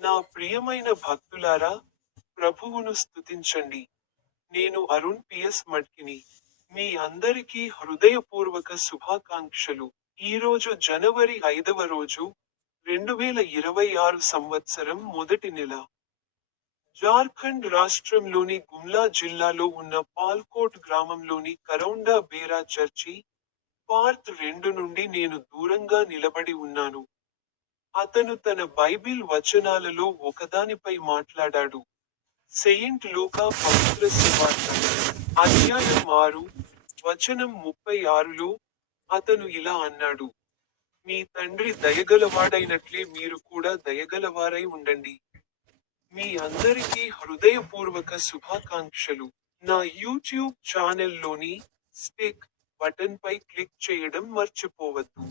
నా ప్రియమైన భక్తులారా, ప్రభువును స్తుతించండి. నేను అరుణ్ పిఎస్ మడ్కిని. మీ అందరికీ హృదయపూర్వక శుభాకాంక్షలు. ఈరోజు జనవరి 5వ రోజు, 2026 సంవత్సరం మొదటి నెల. జార్ఖండ్ రాష్ట్రంలోని గుమ్లా జిల్లాలో ఉన్న పాల్కోట్ గ్రామంలోని కరౌండా బేరా చర్చి, పార్ట్ 2 నుండి నేను దూరంగా నిలబడి ఉన్నాను. అతను తన బైబిల్ వచనాలలో ఒకదానిపై మాట్లాడాడు. సెయింట్ లూకా పవిత్ర సువార్త, అధ్యాయం 6, వచనం 36లో, అతను ఇలా అన్నాడు: మీ తండ్రి దయగలవాడైనట్లే మీరు కూడా దయగలవారై ఉండండి. మీ అందరికీ హృదయపూర్వక శుభాకాంక్షలు. నా యూట్యూబ్ ఛానెల్లోని స్టిక్ బటన్పై క్లిక్ చేయడం మర్చిపోవద్దు.